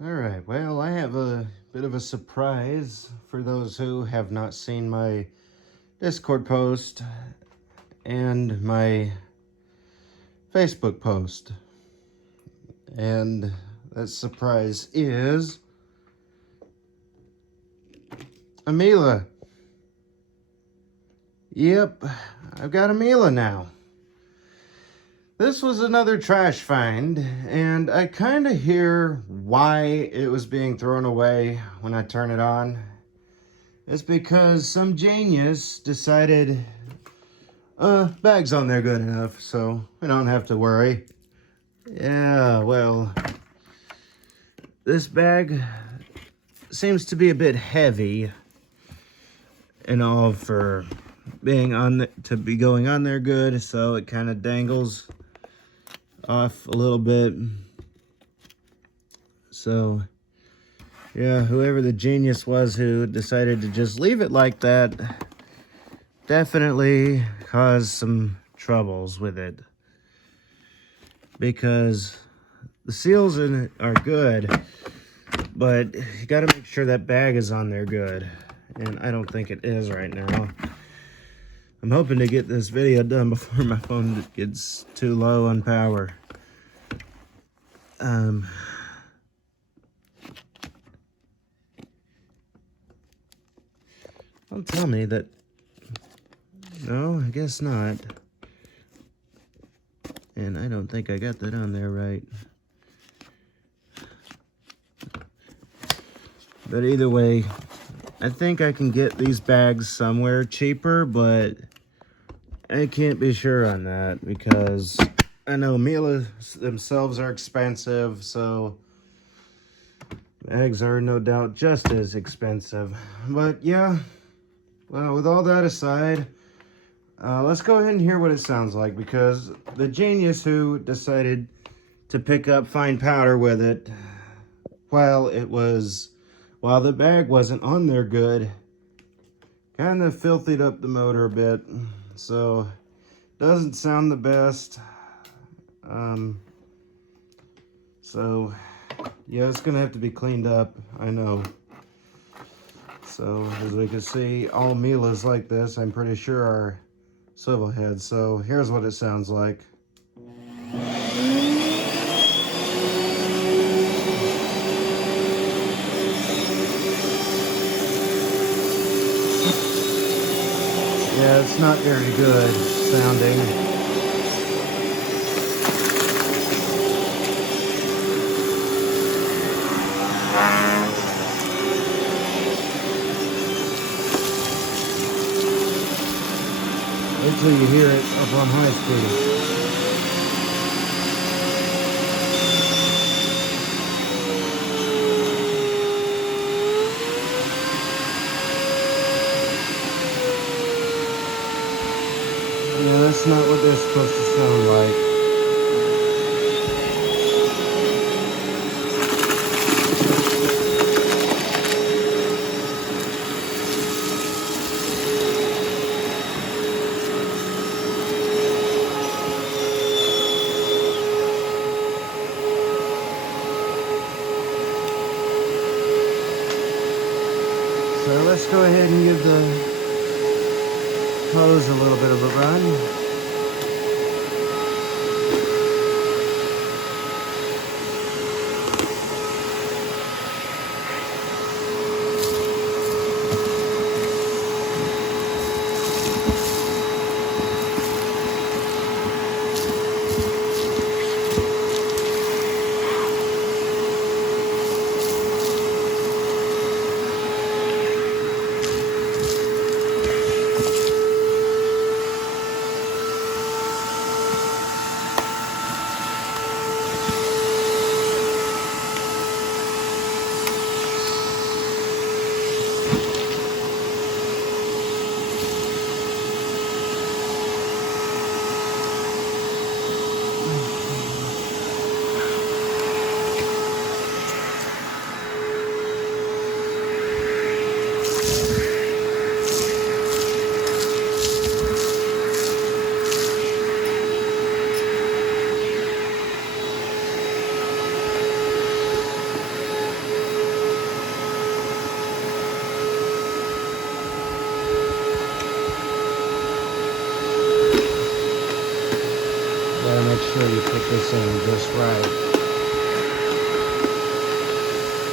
All right, well, I have a bit of a surprise for those who have not seen my Discord post and my Facebook post. And that surprise is a Miele. Yep, I've got a Miele now. This was another trash find, and I kind of hear why it was being thrown away when I turn it on. It's because some genius decided, bag's on there good enough, so we don't have to worry. Yeah, well, this bag seems to be a bit heavy and all for being to be going on there good, so it kind of dangles off a little bit. So yeah, whoever the genius was who decided to just leave it like that definitely caused some troubles with it, because the seals in it are good, but you got to make sure that bag is on there good, and I don't think it is right now. I'm hoping to get this video done before my phone gets too low on power. Don't tell me that. No, I guess not. And I don't think I got that on there right. But either way, I think I can get these bags somewhere cheaper, but I can't be sure on that because I know Miele themselves are expensive, so bags are no doubt just as expensive. But yeah, well, with all that aside, let's go ahead and hear what it sounds like, because the genius who decided to pick up fine powder with it while the bag wasn't on there good, kind of filthied up the motor a bit, so doesn't sound the best. So yeah, it's gonna have to be cleaned up, I know. So as we can see, all Miele's like this, I'm pretty sure, are swivel heads. So here's what it sounds like. Yeah, it's not very good sounding. Wait till you hear it up on high speed. Yeah, that's not what they're supposed to sound like. So let's go ahead and give the hose a little bit of a run.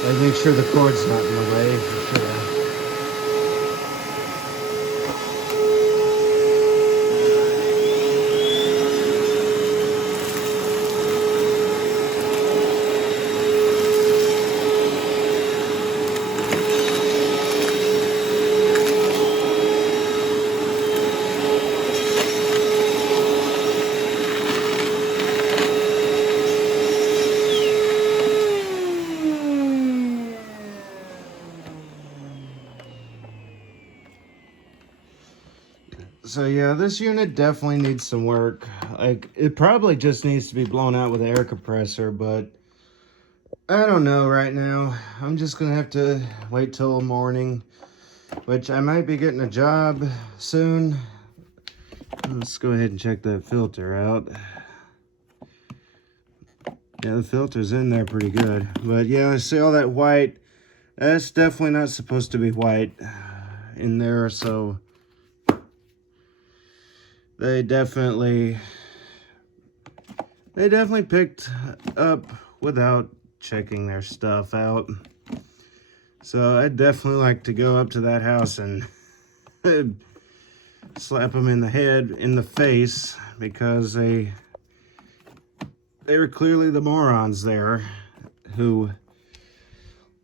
Like, make sure the cord's not in the way. For sure. So yeah, this unit definitely needs some work. Like, it probably just needs to be blown out with an air compressor, but I don't know right now. I'm just gonna have to wait till morning, which I might be getting a job soon. Let's go ahead and check that filter out. Yeah, the filter's in there pretty good. But yeah, I see all that white. That's definitely not supposed to be white in there, so they definitely picked up without checking their stuff out. So I'd definitely like to go up to that house and slap them in the face, because they were clearly the morons there who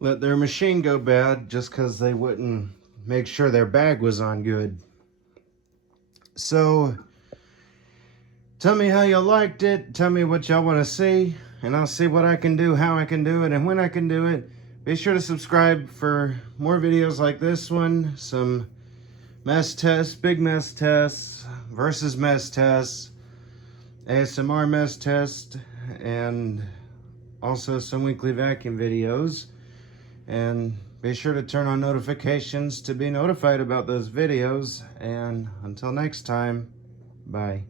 let their machine go bad just because they wouldn't make sure their bag was on good. So tell me how y'all liked it. Tell me what y'all want to see, and I'll see what I can do, how I can do it, and when I can do it. Be sure to subscribe for more videos like this one. Some mess tests, big mess tests, versus mess tests, ASMR mess test, and also some weekly vacuum videos. And be sure to turn on notifications to be notified about those videos. And until next time, bye.